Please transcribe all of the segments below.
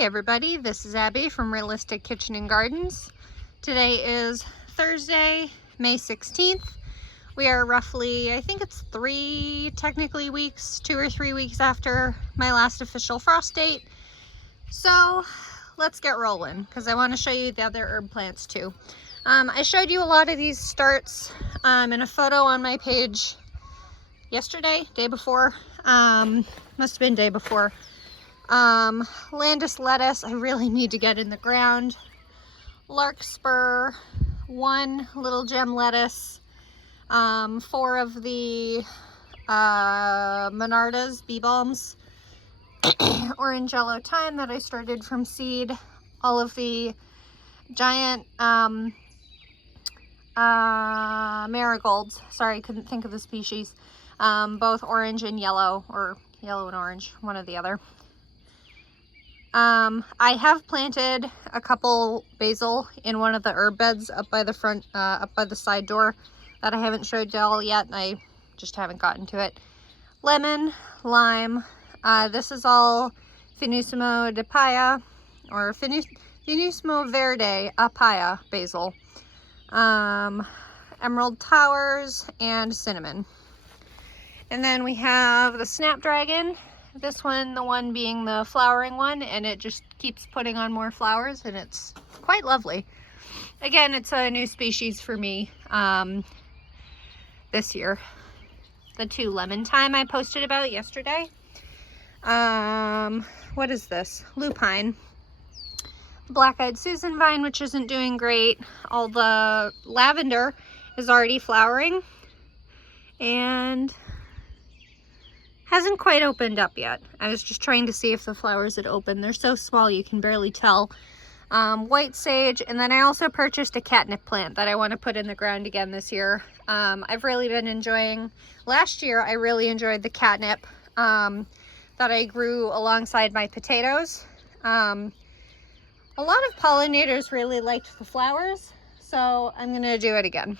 Hey everybody, this is Abby from Realistic Kitchen and Gardens. Today is Thursday, May 16th. We are roughly, I think it's 2 or 3 weeks after my last official frost date. So let's get rolling because I want to show you the other herb plants too. I showed you a lot of these starts in a photo on my page yesterday, day before, must have been day before. Landis lettuce, I really need to get in the ground. Larkspur, 1 little gem lettuce, 4 of the Monardas bee balms, orange yellow thyme that I started from seed, all of the giant marigolds, sorry I couldn't think of the species, both orange and yellow, or yellow and orange, one or the other. I have planted a couple basil in one of the herb beds up by the front, up by the side door that I haven't showed y'all yet, and I just haven't gotten to it. Lemon, lime, this is all Finissimo de Paia, or Finissimo Verde Apaya basil, Emerald Towers, and cinnamon. And then we have the Snapdragon. This one, the one being the flowering one, and it just keeps putting on more flowers, and it's quite lovely. Again, it's a new species for me this year. The 2 lemon thyme I posted about yesterday. What is this? Lupine. Black-eyed Susan vine, which isn't doing great. All the lavender is already flowering, and hasn't quite opened up yet. I was just trying to see if the flowers had opened. They're so small you can barely tell. White sage, and then I also purchased a catnip plant that I want to put in the ground again this year. I've really been enjoying, last year I really enjoyed the catnip that I grew alongside my potatoes. A lot of pollinators really liked the flowers, so I'm gonna do it again.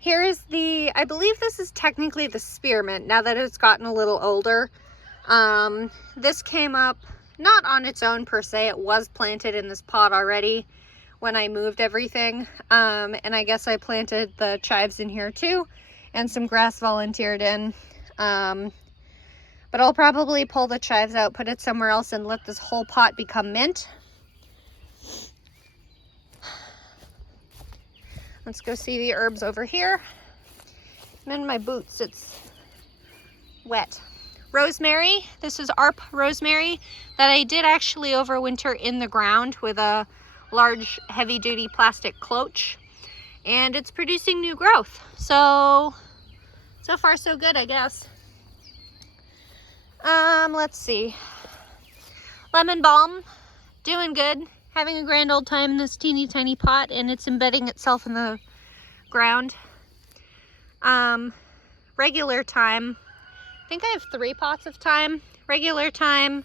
Here is the, I believe this is technically the spearmint now that it's gotten a little older. This came up not on its own per se, it was planted in this pot already when I moved everything. And I guess I planted the chives in here too, and some grass volunteered in. But I'll probably pull the chives out, put it somewhere else, and let this whole pot become mint. Let's go see the herbs over here. I'm in my boots, it's wet. Rosemary, this is ARP rosemary that I did actually overwinter in the ground with a large heavy-duty plastic cloche. And it's producing new growth. So far so good, I guess. Let's see. Lemon balm, doing good. Having a grand old time in this teeny tiny pot, and it's embedding itself in the ground. Regular thyme. I think I have 3 pots of thyme. Regular thyme.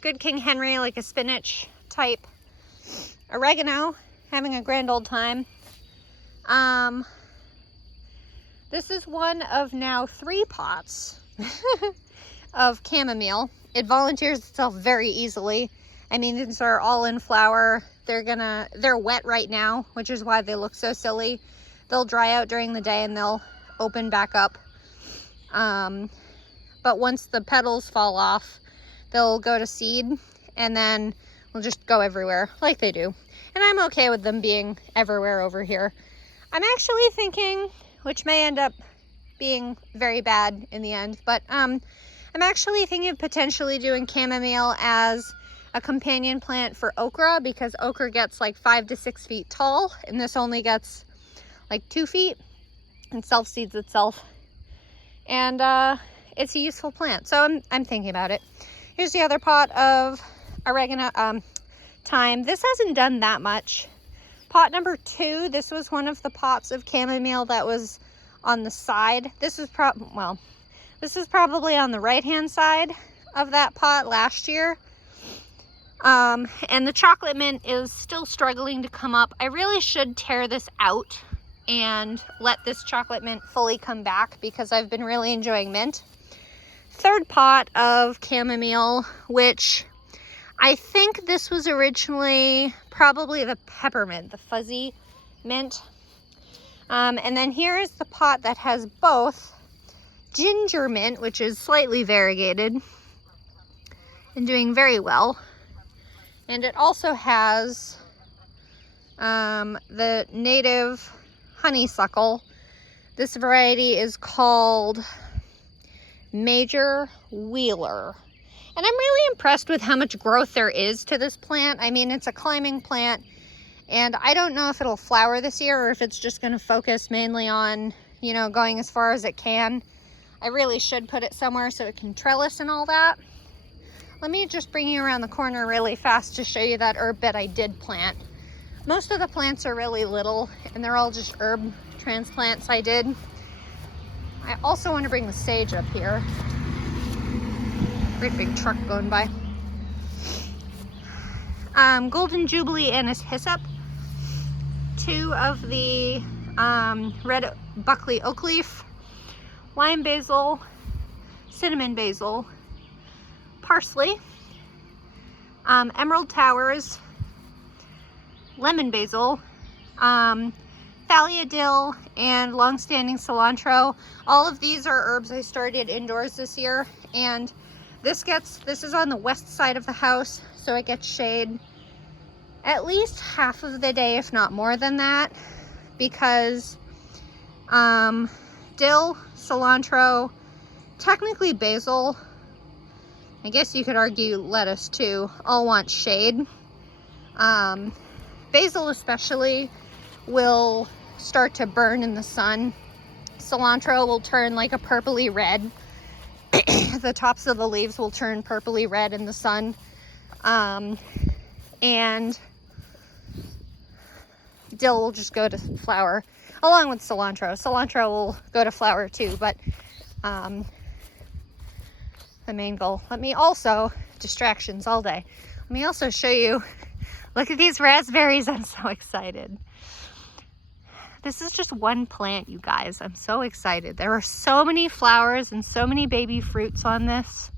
Good King Henry, like a spinach type. Oregano, having a grand old time. This is one of now 3 pots of chamomile. It volunteers itself very easily. I mean, these are all in flower. They're wet right now, which is why they look so silly. They'll dry out during the day and they'll open back up. But once the petals fall off, they'll go to seed and then they'll just go everywhere like they do. And I'm okay with them being everywhere over here. I'm actually thinking, which may end up being very bad in the end, but I'm actually thinking of potentially doing chamomile as a companion plant for okra, because okra gets like 5 to 6 feet tall, and this only gets like 2 feet and self-seeds itself. And it's a useful plant, so I'm thinking about it. Here's the other pot of oregano, thyme. This hasn't done that much. Pot number 2, this was one of the pots of chamomile that was on the side. This is probably on the right-hand side of that pot last year. And the chocolate mint is still struggling to come up. I really should tear this out and let this chocolate mint fully come back because I've been really enjoying mint. third pot of chamomile, which I think this was originally probably the peppermint, the fuzzy mint. And then here is the pot that has both ginger mint, which is slightly variegated and doing very well. And it also has the native honeysuckle. This variety is called Major Wheeler. And I'm really impressed with how much growth there is to this plant. I mean, it's a climbing plant, and I don't know if it'll flower this year or if it's just going to focus mainly on, you know, going as far as it can. I really should put it somewhere so it can trellis and all that. Let me just bring you around the corner really fast to show you that herb bed I did plant. Most of the plants are really little, and they're all just herb transplants I did. I also want to bring the sage up here. Great big truck going by. Golden Jubilee Anise Hyssop. 2 of the red Buckley oak leaf. Lime basil. Cinnamon basil. Parsley. Emerald Towers. Lemon basil. Thalia dill and long-standing cilantro. All of these are herbs I started indoors this year, and this is on the west side of the house, so it gets shade at least half of the day, if not more than that, because dill, cilantro, technically basil, I guess you could argue lettuce too, all want shade. Basil especially will start to burn in the sun. Cilantro will turn like a purpley red. The tops of the leaves will turn purpley red in the sun. And dill will just go to flower along with cilantro. Cilantro will go to flower too, but the main goal. Let me also, distractions all day. Let me also show you, look at these raspberries. I'm so excited. This is just one plant, you guys. I'm so excited. There are so many flowers and so many baby fruits on this.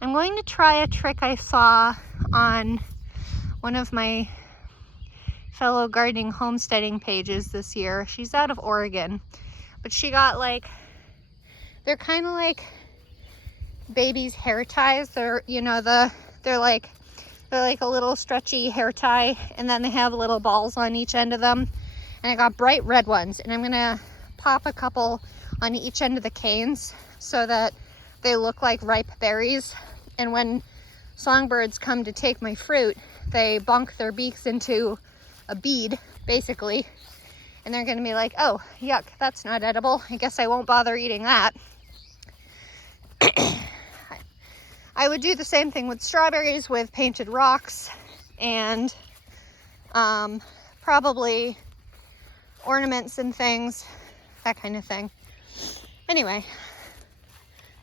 I'm going to try a trick I saw on one of my fellow gardening homesteading pages this year. She's out of Oregon, but she got they're kind of like baby's hair ties. They're, you know, they're like a little stretchy hair tie, and then they have little balls on each end of them. And I got bright red ones, and I'm gonna pop a couple on each end of the canes so that they look like ripe berries. And when songbirds come to take my fruit, they bonk their beaks into a bead, basically, and they're gonna be like, oh, yuck, that's not edible. I guess I won't bother eating that. I would do the same thing with strawberries with painted rocks and probably ornaments and things, that kind of thing. Anyway,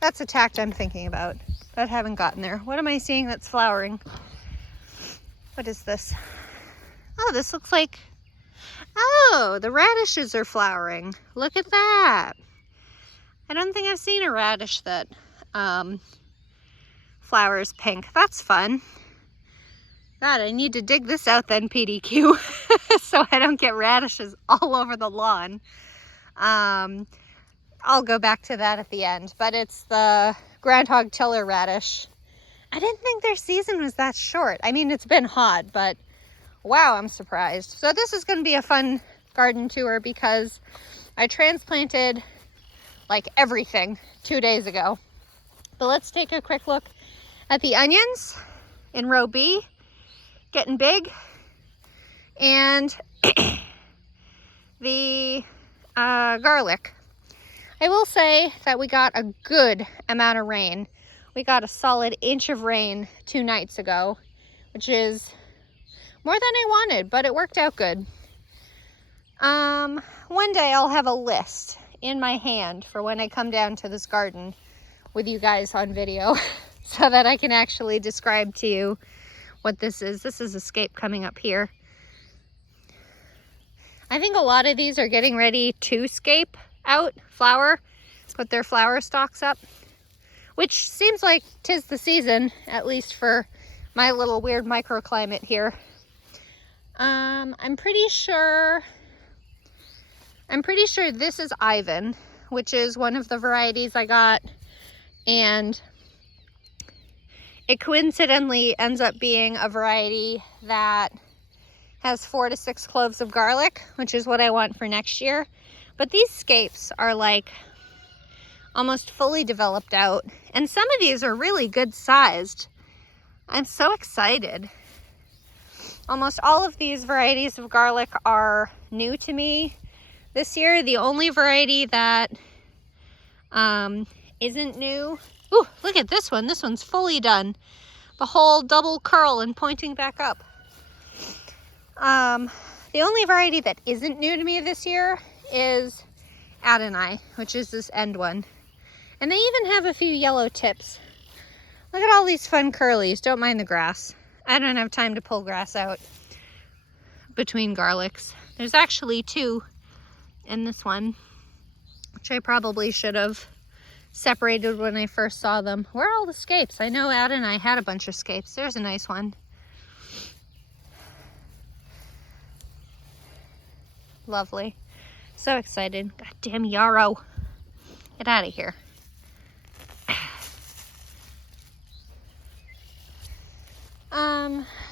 that's a tact I'm thinking about, but haven't gotten there. What am I seeing that's flowering? What is this? Oh, this looks like, oh, the radishes are flowering. Look at that. I don't think I've seen a radish that flowers pink. That's fun. God, I need to dig this out then, PDQ, so I don't get radishes all over the lawn. I'll go back to that at the end, but it's the groundhog tiller radish. I didn't think their season was that short. I mean, it's been hot, but wow, I'm surprised. So this is going to be a fun garden tour because I transplanted like everything 2 days ago. But let's take a quick look at the onions in row B. Getting big, and the garlic. I will say that we got a good amount of rain. We got a solid inch of rain 2 nights ago, which is more than I wanted, but it worked out good. One day I'll have a list in my hand for when I come down to this garden with you guys on video so that I can actually describe to you what this is. This is Escape coming up here. I think a lot of these are getting ready to scape out, flower, put their flower stalks up. which seems like 'tis the season, at least for my little weird microclimate here. I'm pretty sure this is Ivan, which is one of the varieties I got, and it coincidentally ends up being a variety that has 4 to 6 cloves of garlic, which is what I want for next year. But these scapes are like almost fully developed out, and some of these are really good sized. I'm so excited. Almost all of these varieties of garlic are new to me this year. The only variety that isn't new, ooh, look at this one. This one's fully done. The whole double curl and pointing back up. The only variety that isn't new to me this year is Adonai, which is this end one. And they even have a few yellow tips. Look at all these fun curlies. Don't mind the grass. I don't have time to pull grass out between garlics. There's actually 2 in this one, which I probably should have separated when I first saw them. Where are all the scapes? I know Adonai had a bunch of scapes. There's a nice one. Lovely. So excited. Goddamn yarrow. Get out of here.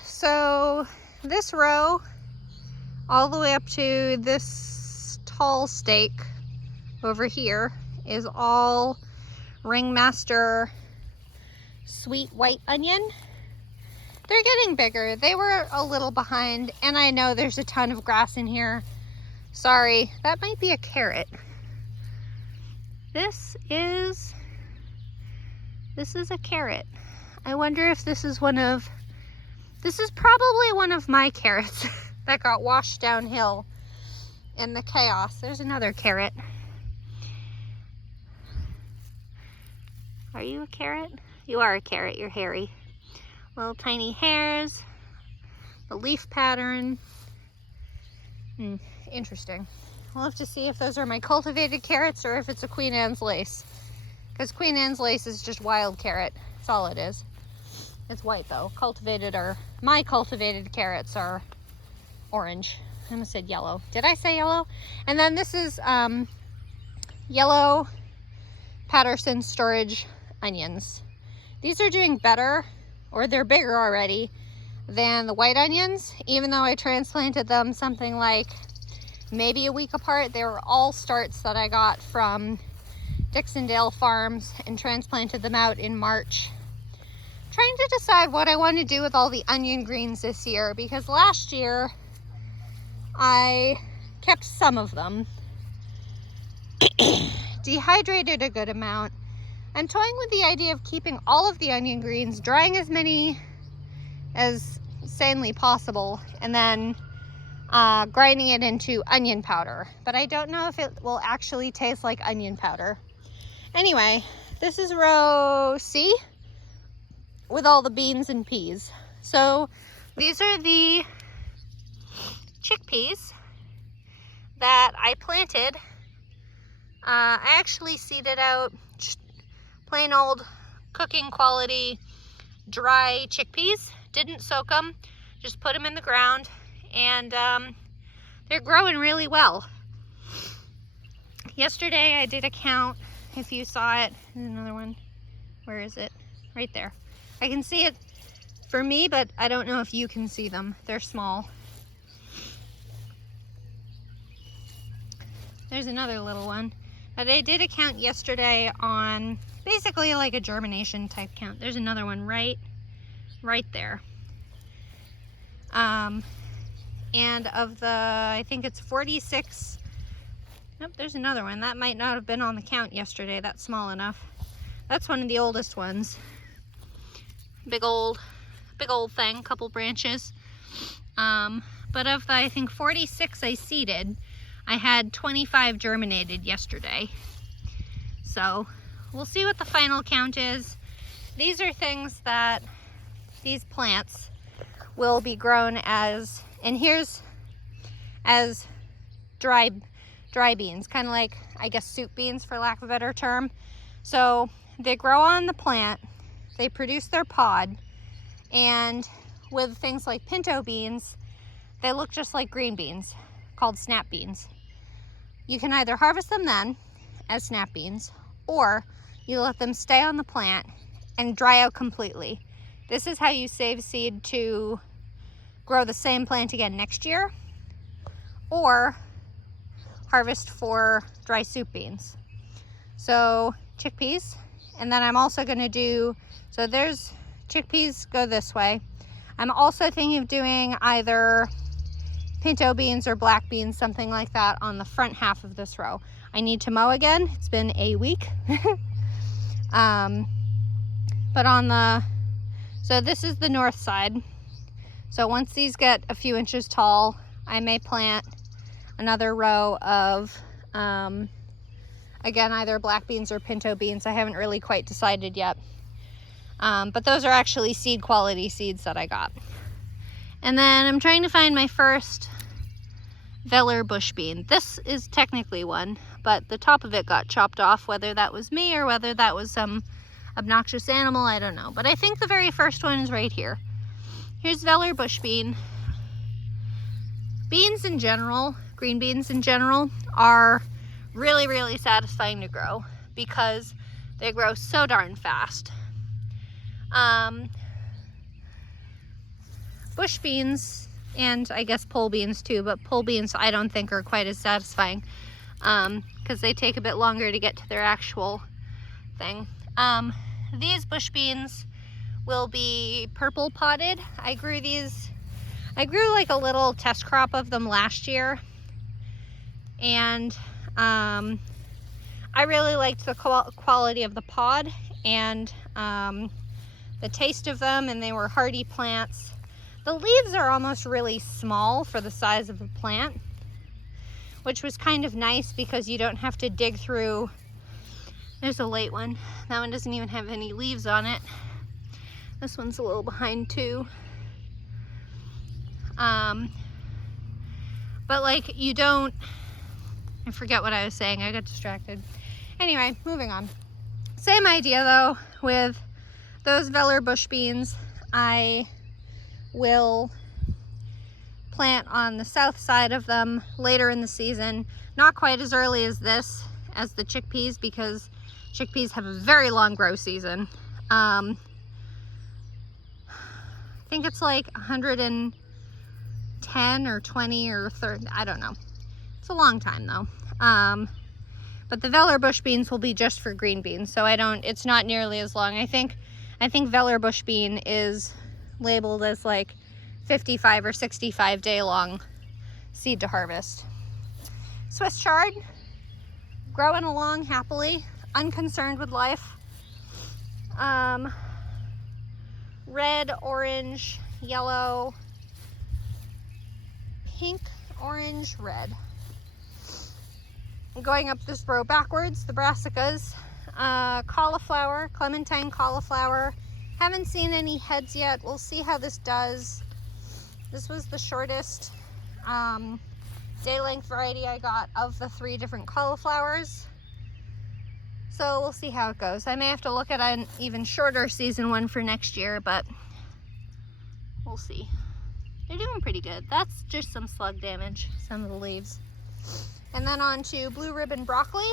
So this row all the way up to this tall stake over here is all Ringmaster sweet white onion. They're getting bigger. They were a little behind, and I know there's a ton of grass in here. Sorry, that might be a carrot. This is a carrot. I wonder if this is probably one of my carrots that got washed downhill in the chaos. There's another carrot. Are you a carrot? You are a carrot, you're hairy. Little tiny hairs, the leaf pattern. Interesting. We'll have to see if those are my cultivated carrots or if it's a Queen Anne's lace. Because Queen Anne's lace is just wild carrot. That's all it is. It's white though. My cultivated carrots are orange. I almost said yellow. Did I say yellow? And then this is yellow Patterson storage onions. These are doing better, or they're bigger already, than the white onions, even though I transplanted them something like maybe a week apart. They were all starts that I got from Dixondale Farms and transplanted them out in March. Trying to decide what I want to do with all the onion greens this year, because last year I kept some of them, dehydrated a good amount. I'm toying with the idea of keeping all of the onion greens, drying as many as sanely possible, and then grinding it into onion powder. But I don't know if it will actually taste like onion powder. Anyway, this is row C with all the beans and peas. So these are the chickpeas that I planted. I actually seeded out just plain old cooking quality dry chickpeas. Didn't soak them, just put them in the ground, and they're growing really well. Yesterday I did a count, if you saw it. There's another one. Where is it? Right there. I can see it for me, but I don't know if you can see them. They're small. There's another little one. But I did a count yesterday on basically like a germination type count. There's another one right there. And of the, I think it's 46. Nope, there's another one. That might not have been on the count yesterday. That's small enough. That's one of the oldest ones. Big old thing, couple branches. But of the, I think 46 I seeded, I had 25 germinated yesterday. So we'll see what the final count is. These are things that these plants will be grown as, and here's as dry beans, kind of like, I guess, soup beans for lack of a better term. So they grow on the plant, they produce their pod, and with things like pinto beans, they look just like green beans, called snap beans. You can either harvest them then as snap beans, or you let them stay on the plant and dry out completely. This is how you save seed to grow the same plant again next year, or harvest for dry soup beans. So chickpeas, and then I'm also gonna do, so there's chickpeas go this way. I'm also thinking of doing either pinto beans or black beans, something like that, on the front half of this row. I need to mow again. It's been a week. But on the, so this is the north side. So once these get a few inches tall, I may plant another row of, again, either black beans or pinto beans. I haven't really quite decided yet. But those are actually seed quality seeds that I got. And then I'm trying to find my first Veller bush bean. This is technically one, but the top of it got chopped off. Whether that was me or whether that was some obnoxious animal, I don't know. But I think the very first one is right here. Here's Veller bush bean. Beans in general, green beans in general, are really, really satisfying to grow because they grow so darn fast. Bush beans, and I guess pole beans too, but pole beans I don't think are quite as satisfying because they take a bit longer to get to their actual thing. These bush beans will be purple potted. I grew like a little test crop of them last year, and I really liked the quality of the pod and the taste of them, and they were hardy plants. The leaves are almost really small for the size of the plant, which was kind of nice because you don't have to dig through. There's a late one. That one doesn't even have any leaves on it. This one's a little behind too. But like you don't, I forget what I was saying, I got distracted. Anyway, moving on. Same idea though with those Veller bush beans. I will plant on the south side of them later in the season. Not quite as early as this, as the chickpeas, because chickpeas have a very long grow season. I think it's like 110 or 20 or 30, I don't know. It's a long time though. But the Veller bush beans will be just for green beans, so it's not nearly as long. I think Veller bush bean is labeled as like 55 or 65 day long seed to harvest. Swiss chard, growing along happily, unconcerned with life. Red, orange, yellow, pink, orange, red. Going up this row backwards, the brassicas, cauliflower, clementine cauliflower. Haven't seen any heads yet. We'll see how this does. This was the shortest day length variety I got of the 3 different cauliflowers. So we'll see how it goes. I may have to look at an even shorter season one for next year, but we'll see. They're doing pretty good. That's just some slug damage, some of the leaves. And then on to blue ribbon broccoli.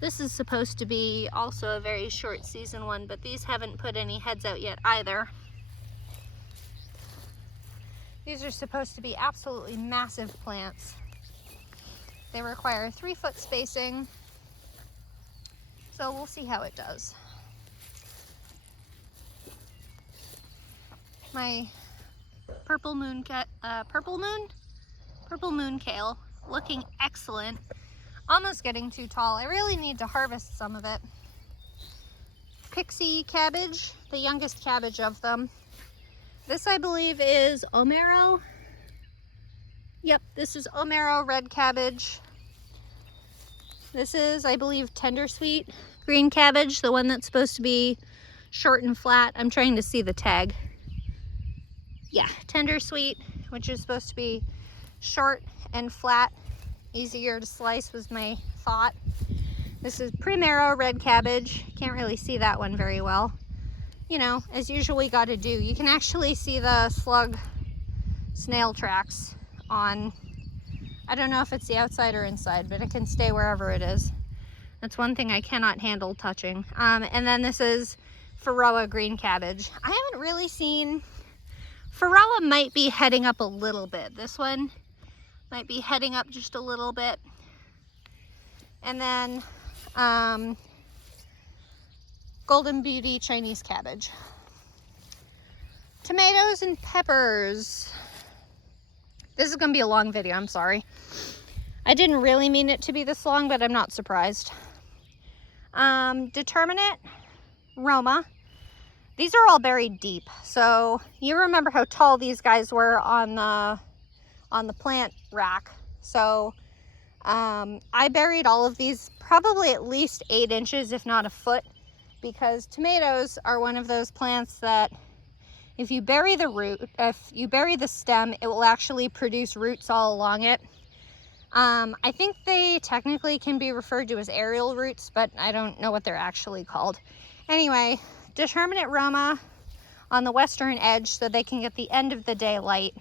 This is supposed to be also a very short season one, but these haven't put any heads out yet either. These are supposed to be absolutely massive plants. They require 3-foot spacing, so we'll see how it does. My purple moon kale, looking excellent. Almost getting too tall. I really need to harvest some of it. Pixie cabbage, the youngest cabbage of them. This I believe is Omero. Yep, this is Omero red cabbage. This is, I believe, tender sweet green cabbage, the one that's supposed to be short and flat. I'm trying to see the tag. Yeah, tender sweet, which is supposed to be short and flat. Easier to slice was my thought. This is Primero red cabbage. Can't really see that one very well. You know, as usual, we got to do. You can actually see the slug snail tracks on, I don't know if it's the outside or inside, but it can stay wherever it is. That's one thing I cannot handle touching. And then this is Varroa green cabbage. I haven't really seen, Varroa might be heading up a little bit. This one might be heading up just a little bit. And then Golden Beauty Chinese cabbage. Tomatoes and peppers. This is gonna be a long video, I'm sorry. I didn't really mean it to be this long, but I'm not surprised. Determinate, Roma. These are all buried deep. So you remember how tall these guys were on the plant rack. So I buried all of these probably at least 8 inches, if not a foot, because tomatoes are one of those plants that if you bury the root, if you bury the stem, it will actually produce roots all along it. I think they technically can be referred to as aerial roots, but I don't know what they're actually called. Anyway, determinate Roma on the western edge so they can get the end of the day light.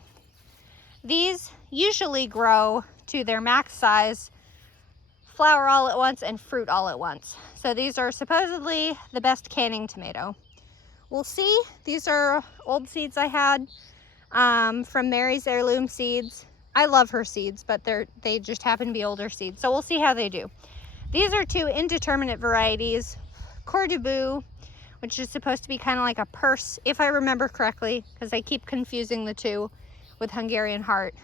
These usually grow to their max size, flower all at once and fruit all at once. So these are supposedly the best canning tomato. We'll see. These are old seeds I had from Mary's Heirloom Seeds. I love her seeds, but they just happen to be older seeds. So we'll see how they do. These are 2 indeterminate varieties. Cordoue, which is supposed to be kind of like a purse, if I remember correctly, because I keep confusing the two with Hungarian Heart.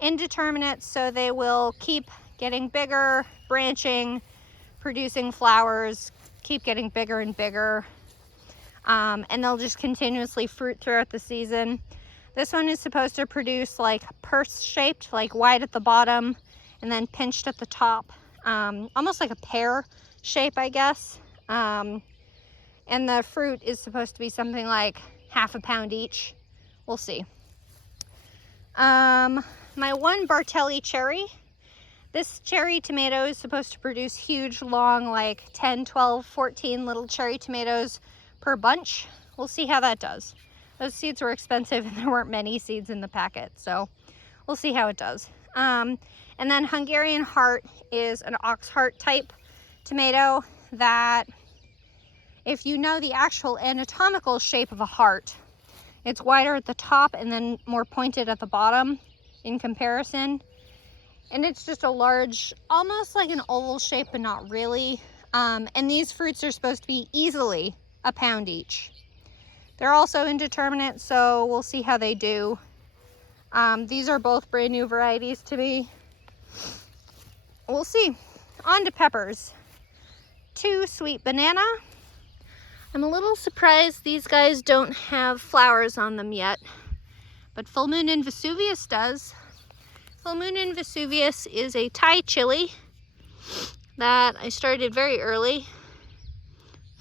Indeterminate, so they will keep getting bigger, branching, producing flowers, keep getting bigger and bigger. And they'll just continuously fruit throughout the season. This one is supposed to produce like purse shaped, like wide at the bottom and then pinched at the top, almost like a pear shape, I guess. And the fruit is supposed to be something like half a pound each. We'll see. My one Bartelli cherry. This cherry tomato is supposed to produce huge, long, like 10, 12, 14 little cherry tomatoes per bunch. We'll see how that does. Those seeds were expensive and there weren't many seeds in the packet, so we'll see how it does. And then Hungarian Heart is an ox heart type tomato that, if you know the actual anatomical shape of a heart, it's wider at the top and then more pointed at the bottom in comparison. And it's just a large, almost like an oval shape, but not really. And these fruits are supposed to be easily a pound each. They're also indeterminate, so we'll see how they do. These are both brand new varieties to me. We'll see. On to peppers. 2 sweet banana. I'm a little surprised these guys don't have flowers on them yet, but Full Moon in Vesuvius does. Full Moon in Vesuvius is a Thai chili that I started very early.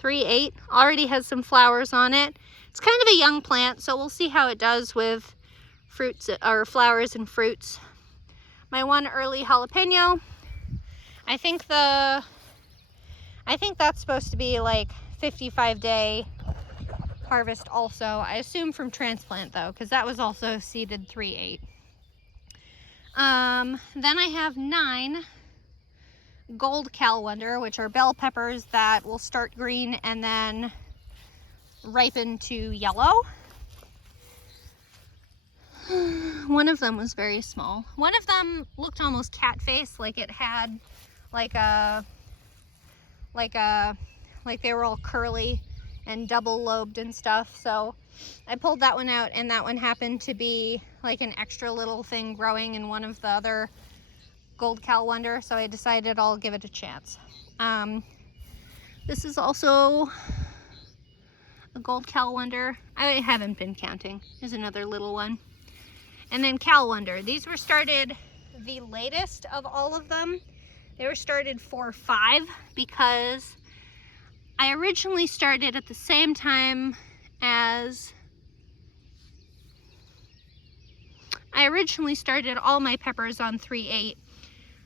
3-8, already has some flowers on it. It's kind of a young plant, so we'll see how it does with fruits or flowers and fruits. My one early jalapeno, I think that's supposed to be like 55-day harvest also. I assume from transplant though, because that was also seeded 3-8. Then I have 9 Gold Calendar, which are bell peppers that will start green and then ripen to yellow. One of them was very small. One of them looked almost cat face, like it had like they were all curly and double lobed and stuff. So I pulled that one out, and that one happened to be like an extra little thing growing in one of the other Gold Calendar, so I decided I'll give it a chance. This is also a Gold Calendar. I haven't been counting. There's another little one. And then Calendar. These were started the latest of all of them. They were started 4-5 because I originally started at the same time as I originally started all my peppers on 3-8,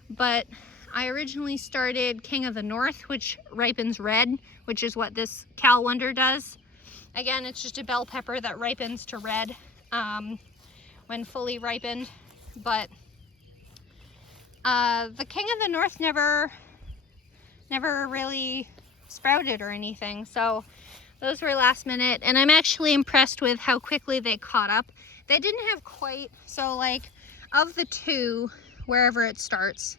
but I originally started King of the North, which ripens red, which is what this Cal Wonder does. Again, it's just a bell pepper that ripens to red when fully ripened. But the King of the North never really sprouted or anything. So those were last minute, and I'm actually impressed with how quickly they caught up. They didn't have quite, so like of the two, wherever it starts,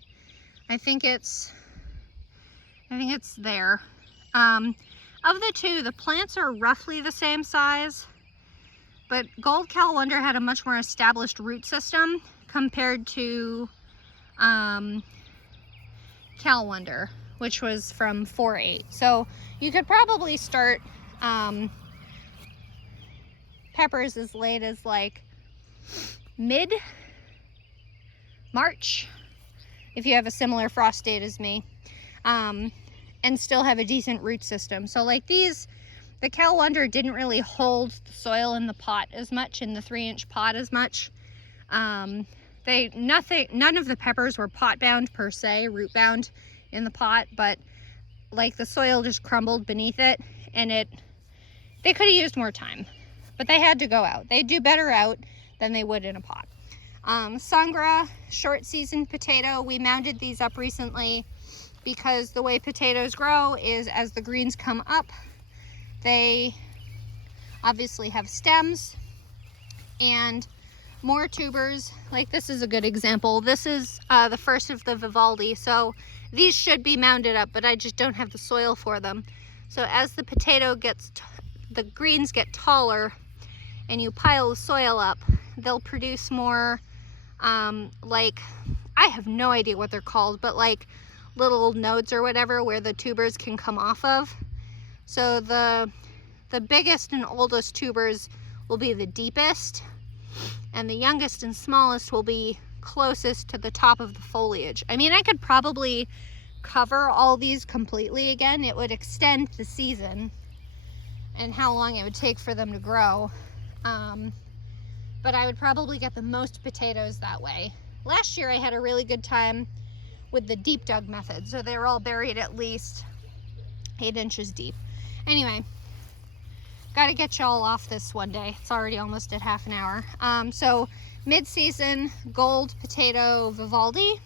I think it's there. Of the two, the plants are roughly the same size, but Gold Cal Wonder had a much more established root system compared to Cal Wonder, which was from 4-8. So you could probably start peppers as late as like mid-March if you have a similar frost date as me, and still have a decent root system. So like these, the Cal Wonder didn't really hold the soil in the pot as much, in the 3-inch pot as much. None of the peppers were pot bound per se, root bound in the pot, but like the soil just crumbled beneath it, and they could have used more time, but they had to go out. They'd do better out than they would in a pot. Sangra, short season potato. We mounded these up recently because the way potatoes grow is as the greens come up, they obviously have stems and more tubers. Like this is a good example. This is the first of the Vivaldi. So these should be mounded up, but I just don't have the soil for them. So as the potato the greens get taller and you pile the soil up, they'll produce more, like, I have no idea what they're called, but like little nodes or whatever where the tubers can come off of. So the biggest and oldest tubers will be the deepest, and the youngest and smallest will be closest to the top of the foliage. I mean, I could probably cover all these completely again. It would extend the season and how long it would take for them to grow. But I would probably get the most potatoes that way. Last year I had a really good time with the deep dug method. So they were all buried at least 8 inches deep. Anyway, got to get y'all off this one day. It's already almost at half an hour. So mid-season gold potato Vivaldi,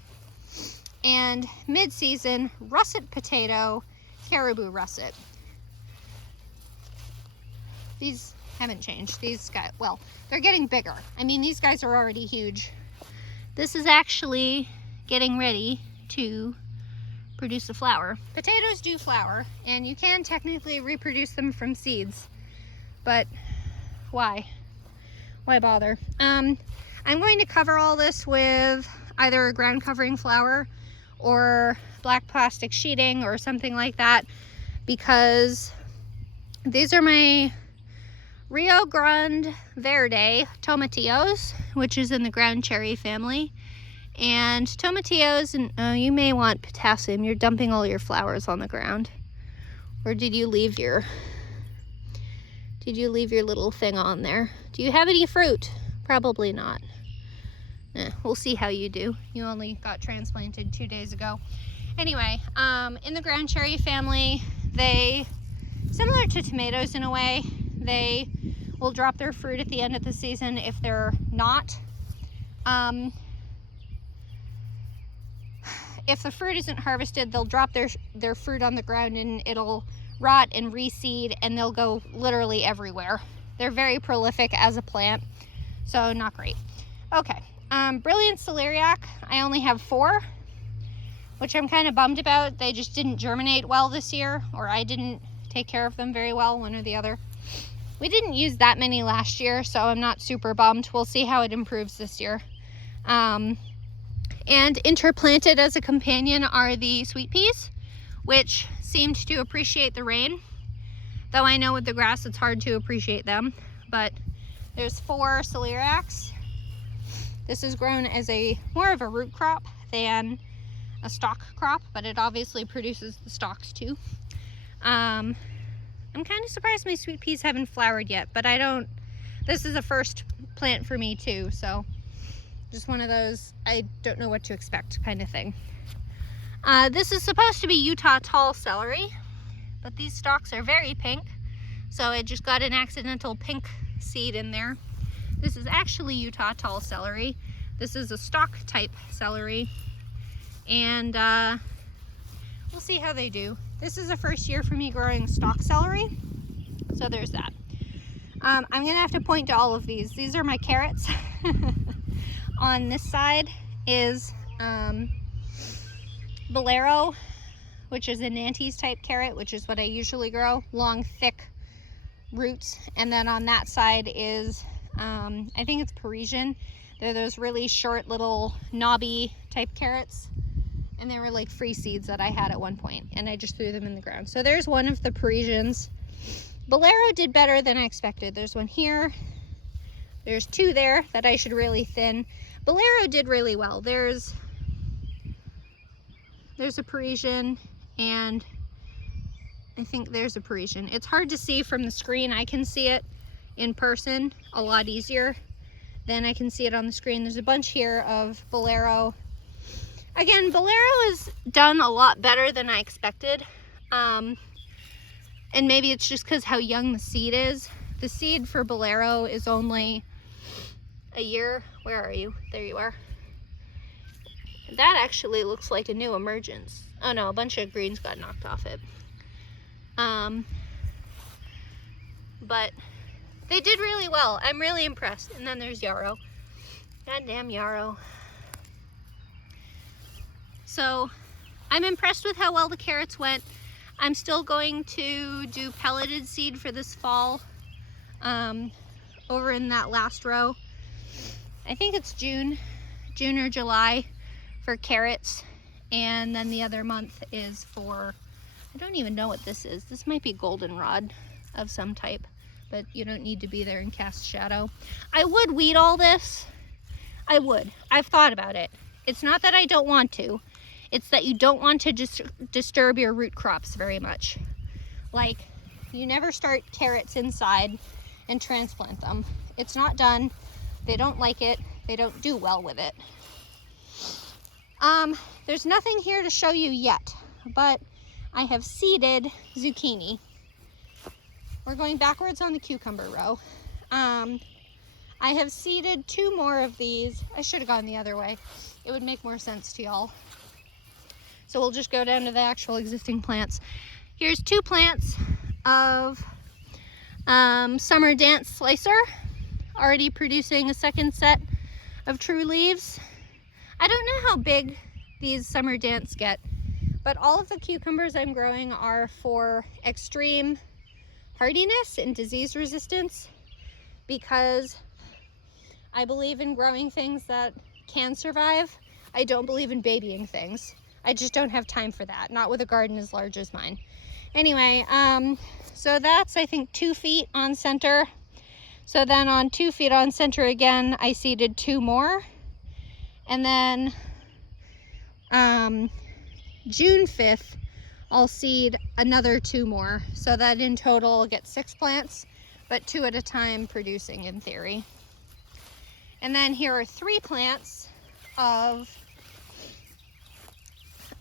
and mid-season russet potato caribou russet. These haven't changed. These guys, well, they're getting bigger. I mean, these guys are already huge. This is actually getting ready to produce a flower. Potatoes do flower, and you can technically reproduce them from seeds, but why? Why bother? I'm going to cover all this with either a ground covering flower or black plastic sheeting or something like that, because these are my Rio Grande Verde tomatillos, which is in the ground cherry family. And tomatillos, and you may want potassium. You're dumping all your flowers on the ground. Or did you leave your little thing on there? Do you have any fruit? Probably not. We'll see how you do. You only got transplanted 2 days ago. Anyway, in the ground cherry family, they, similar to tomatoes in a way, they will drop their fruit at the end of the season if they're not. If the fruit isn't harvested, they'll drop their fruit on the ground and it'll rot and reseed, and they'll go literally everywhere. They're very prolific as a plant, so not great. Okay, brilliant celeriac, I only have 4, which I'm kind of bummed about. They just didn't germinate well this year, or I didn't take care of them very well, one or the other. We didn't use that many last year, so I'm not super bummed. We'll see how it improves this year. And interplanted as a companion are the sweet peas, which seemed to appreciate the rain. Though I know with the grass it's hard to appreciate them. But there's 4 celeriacs. This is grown as more of a root crop than a stalk crop, but it obviously produces the stalks too. I'm kind of surprised my sweet peas haven't flowered yet, but this is a first plant for me too, so just one of those I don't know what to expect kind of thing. This is supposed to be Utah tall celery, but these stalks are very pink, so I just got an accidental pink seed in there. This is actually Utah tall celery. This is a stalk type celery, and we'll see how they do. This is the first year for me growing stalk celery, so there's that. I'm gonna have to point to all of these. These are my carrots. On this side is Bolero, which is a Nantes type carrot, which is what I usually grow, long, thick roots. And then on that side is, I think it's Parisian. They're those really short little knobby type carrots. And they were like free seeds that I had at one point, and I just threw them in the ground. So there's one of the Parisians. Bolero did better than I expected. There's one here. There's two there that I should really thin. Bolero did really well. There's a Parisian, and I think there's a Parisian. It's hard to see from the screen. I can see it in person a lot easier than I can see it on the screen. There's a bunch here of Bolero. Again, Bolero is done a lot better than I expected. And maybe it's just because how young the seed is. The seed for Bolero is only a year. Where are you? There you are. That actually looks like a new emergence. Oh no, a bunch of greens got knocked off it. But they did really well. I'm really impressed. And then there's yarrow. Goddamn yarrow. So I'm impressed with how well the carrots went. I'm still going to do pelleted seed for this fall, over in that last row. I think it's June or July for carrots, and then the other month is for, I don't even know what this is. This might be goldenrod of some type, but you don't need to be there and cast shadow. I would weed all this. I would. I've thought about it. It's not that I don't want to. It's that you don't want to just disturb your root crops very much. Like, you never start carrots inside and transplant them. It's not done. They don't like it. They don't do well with it. There's nothing here to show you yet, but I have seeded zucchini. We're going backwards on the cucumber row. I have seeded 2 more of these. I should have gone the other way. It would make more sense to y'all. So we'll just go down to the actual existing plants. Here's 2 plants of Summer Dance Slicer, already producing a second set of true leaves. I don't know how big these Summer Dance get, but all of the cucumbers I'm growing are for extreme hardiness and disease resistance, because I believe in growing things that can survive. I don't believe in babying things. I just don't have time for that, not with a garden as large as mine. Anyway, so that's, I think, 2 feet on center. So then on 2 feet on center again, I seeded 2 more. And then June 5th, I'll seed another 2 more. So that in total I'll get 6 plants, but 2 at a time producing in theory. And then here are 3 plants of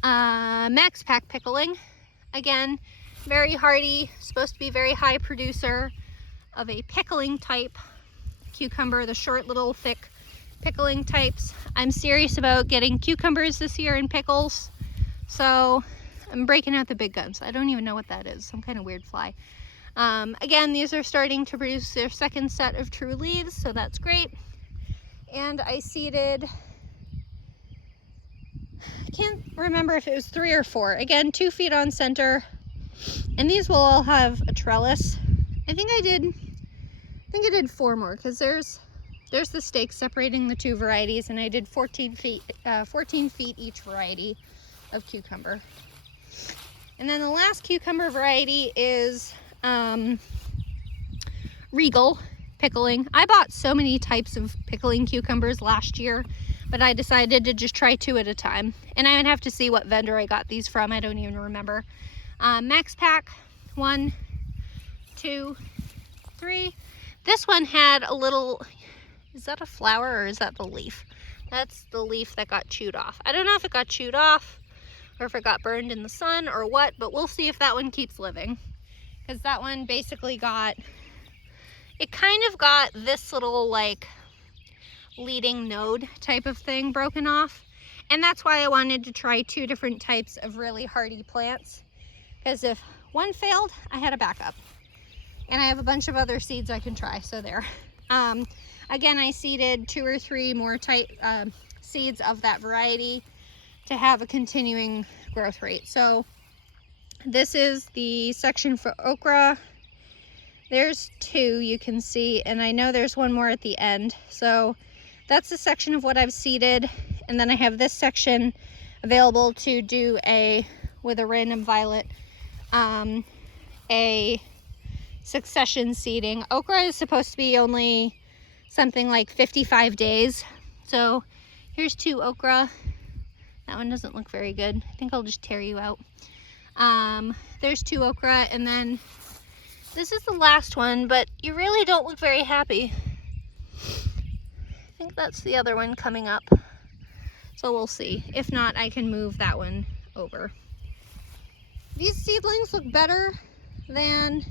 Max Pack pickling. Again, very hardy, supposed to be very high producer of a pickling type cucumber, the short little thick pickling types. I'm serious about getting cucumbers this year in pickles, so I'm breaking out the big guns. I don't even know what that is, some kind of weird fly. Again, these are starting to produce their second set of true leaves, so that's great. And I seeded, I can't remember if it was 3 or 4. Again, 2 feet on center. And these will all have a trellis. I think I did 4 more, because there's the stakes separating the 2 varieties, and I did 14 feet each variety of cucumber. And then the last cucumber variety is Regal pickling. I bought so many types of pickling cucumbers last year, but I decided to just try 2 at a time. And I would have to see what vendor I got these from. I don't even remember. Max Pack, 1, 2, 3. This one had a little, is that a flower or is that the leaf? That's the leaf that got chewed off. I don't know if it got chewed off or if it got burned in the sun or what, but we'll see if that one keeps living. Because that one basically got, it kind of got this little like leading node type of thing broken off. And that's why I wanted to try 2 different types of really hardy plants. Because if one failed, I had a backup. And I have a bunch of other seeds I can try, so there. Again, I seeded 2 or 3 more seeds of that variety to have a continuing growth rate. So this is the section for okra. There's 2 you can see, and I know there's one more at the end. So that's the section of what I've seeded. And then I have this section available to do with a random violet, a succession seeding. Okra is supposed to be only something like 55 days. So here's 2 okra. That one doesn't look very good. I think I'll just tear you out. There's 2 okra, and then this is the last one, but you really don't look very happy. I think that's the other one coming up. So we'll see. If not, I can move that one over. These seedlings look better than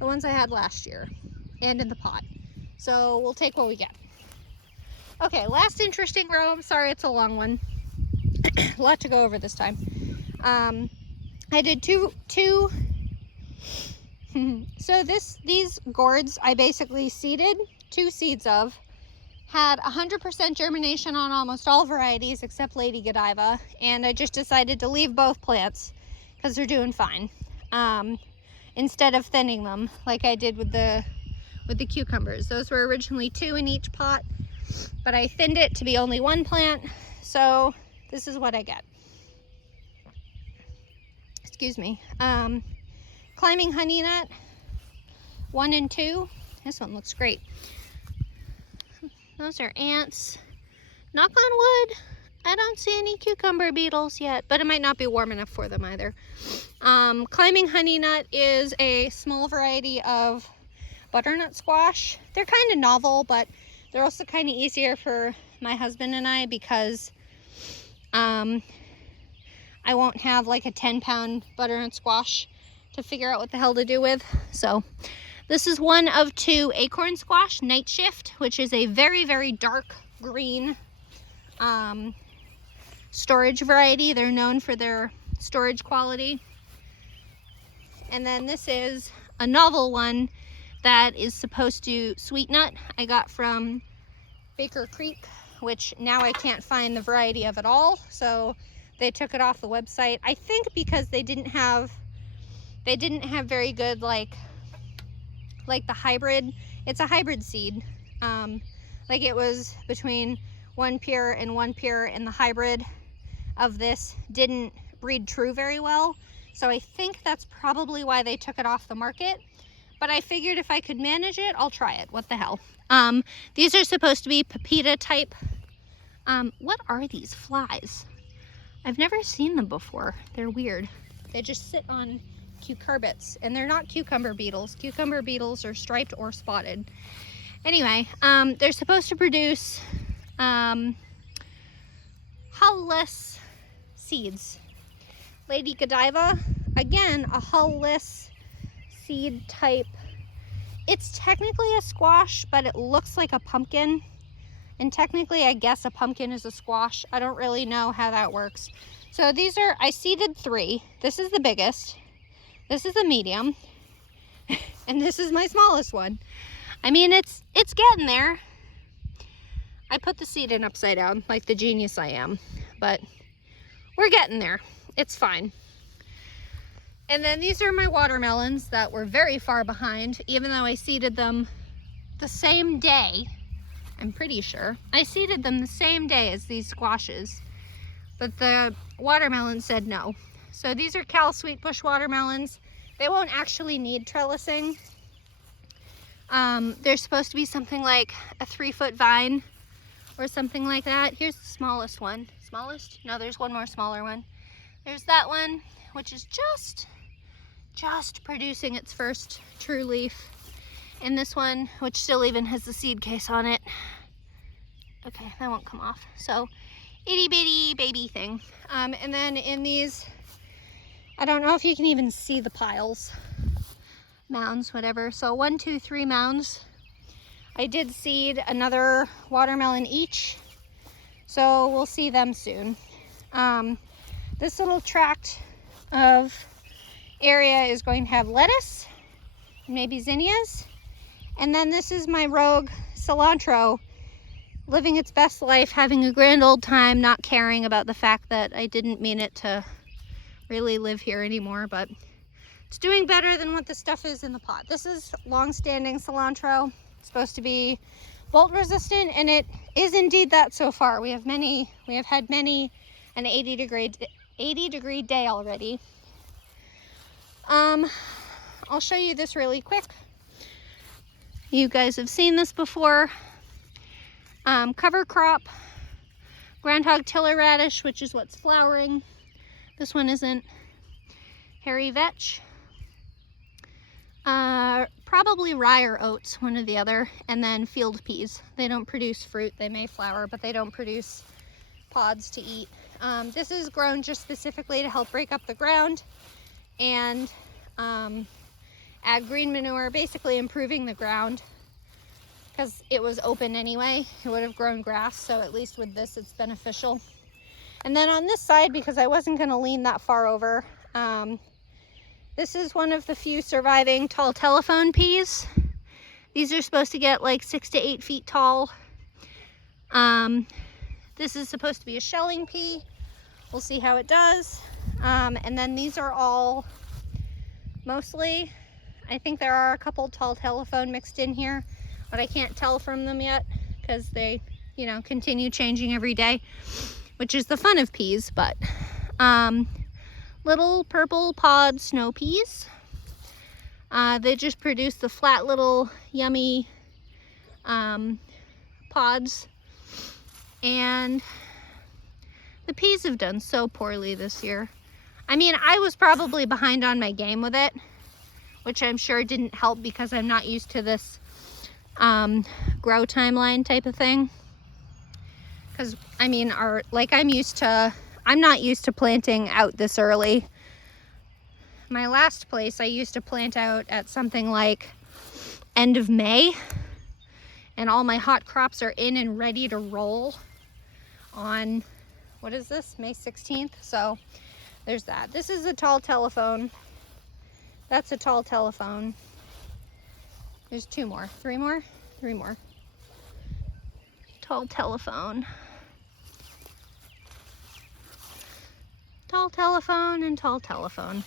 the ones I had last year and in the pot. So we'll take what we get. Okay, last interesting row. I'm sorry it's a long one. A lot to go over this time. I did two so these gourds I basically seeded 2 seeds of. Had 100% germination on almost all varieties except Lady Godiva, and I just decided to leave both plants because they're doing fine, instead of thinning them like I did with the cucumbers. Those were originally 2 in each pot, but I thinned it to be only 1 plant, so this is what I get. Excuse me. Climbing honey nut 1 and 2. This one looks great. Those are ants. Knock on wood, I don't see any cucumber beetles yet, but it might not be warm enough for them either. Climbing honey nut is a small variety of butternut squash. They're kind of novel, but they're also kind of easier for my husband and I because I won't have like a 10-pound butternut squash to figure out what the hell to do with. So this is one of 2 acorn squash, Night Shift, which is a very, very dark green storage variety. They're known for their storage quality. And then this is a novel one that is supposed to sweet nut. I got from Baker Creek, which now I can't find the variety of at all. So they took it off the website. I think because they didn't have very good like the hybrid. It's a hybrid seed. Like it was between 1 pure and 1 pure, and the hybrid of this didn't breed true very well. So I think that's probably why they took it off the market. But I figured if I could manage it, I'll try it. What the hell? These are supposed to be pepita type. What are these flies? I've never seen them before. They're weird. They just sit on cucurbits, and they're not cucumber beetles. Cucumber beetles are striped or spotted. Anyway, they're supposed to produce hull-less seeds. Lady Godiva, again, a hull-less seed type. It's technically a squash, but it looks like a pumpkin. And technically, I guess a pumpkin is a squash. I don't really know how that works. So these are, I seeded 3. This is the biggest. This is the medium. And this is my smallest one. I mean, it's getting there. I put the seed in upside down like the genius I am. But we're getting there. It's fine. And then these are my watermelons that were very far behind, even though I seeded them the same day. I'm pretty sure. I seeded them the same day as these squashes, but the watermelon said no. So these are Cal Sweet Bush watermelons. They won't actually need trellising. They're supposed to be something like a 3-foot vine or something like that. Here's the smallest one. Smallest? No, there's one more smaller one. There's that one, which is just producing its first true leaf. And this one, which still even has the seed case on it. Okay, that won't come off. So itty bitty baby thing. And then in these, I don't know if you can even see the piles, mounds, whatever. So 1, 2, 3 mounds. I did seed another watermelon each, so we'll see them soon. This little tract of area is going to have lettuce, maybe zinnias, and then this is my rogue cilantro, living its best life, having a grand old time, not caring about the fact that I didn't mean it to really live here anymore, but it's doing better than what the stuff is in the pot. This is long-standing cilantro. It's supposed to be bolt resistant, and it is indeed that so far. We have had many an 80 degree day already. I'll show you this really quick. You guys have seen this before. Cover crop, groundhog tiller radish, which is what's flowering. This one isn't. Hairy vetch. Probably rye or oats, one or the other. And then field peas. They don't produce fruit. They may flower, but they don't produce pods to eat. This is grown just specifically to help break up the ground and add green manure, basically improving the ground, because it was open anyway. It would have grown grass, so at least with this it's beneficial. And then on this side, because I wasn't going to lean that far over, this is one of the few surviving tall telephone peas. These are supposed to get like 6 to 8 feet tall. This is supposed to be a shelling pea. We'll see how it does. And then these are all mostly, I think there are a couple tall telephone mixed in here, but I can't tell from them yet because they, you know, continue changing every day, which is the fun of peas. But little purple pod snow peas. They just produce the flat little yummy pods. And the peas have done so poorly this year. I mean, I was probably behind on my game with it, which I'm sure didn't help because I'm not used to this grow timeline type of thing. Because, I mean, I'm not used to planting out this early. My last place, I used to plant out at something like end of May, and all my hot crops are in and ready to roll on, what is this, May 16th? So there's that. This is a tall telephone. That's a tall telephone. There's 2 more, 3 more, 3 more. Tall telephone. Tall telephone and tall telephone.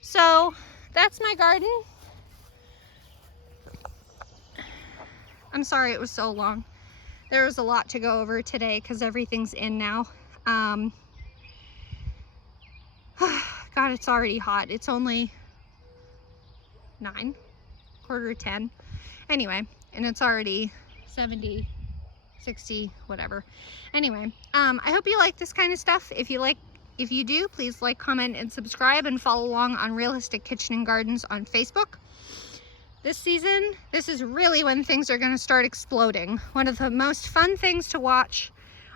So that's my garden. I'm sorry it was so long. There was a lot to go over today because everything's in now. God, it's already hot. It's only 9, quarter to 10. Anyway, and it's already 70, 60, whatever. Anyway, I hope you like this kind of stuff. If you do, please like, comment, and subscribe, and follow along on Realistic Kitchen and Gardens on Facebook. This season, this is really when things are going to start exploding. One of the most fun things to watch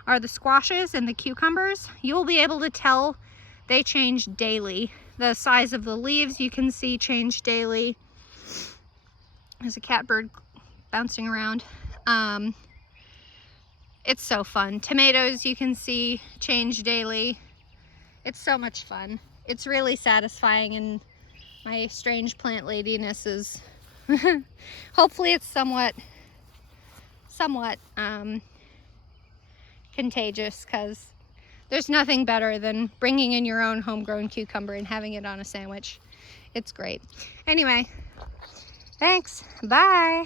are the squashes and the cucumbers. You'll be able to tell they change daily. The size of the leaves you can see change daily. There's a catbird bouncing around. It's so fun. Tomatoes you can see change daily. It's so much fun. It's really satisfying, and my strange plant ladiness is hopefully it's somewhat contagious, because there's nothing better than bringing in your own homegrown cucumber and having it on a sandwich. It's great. Anyway, thanks. Bye.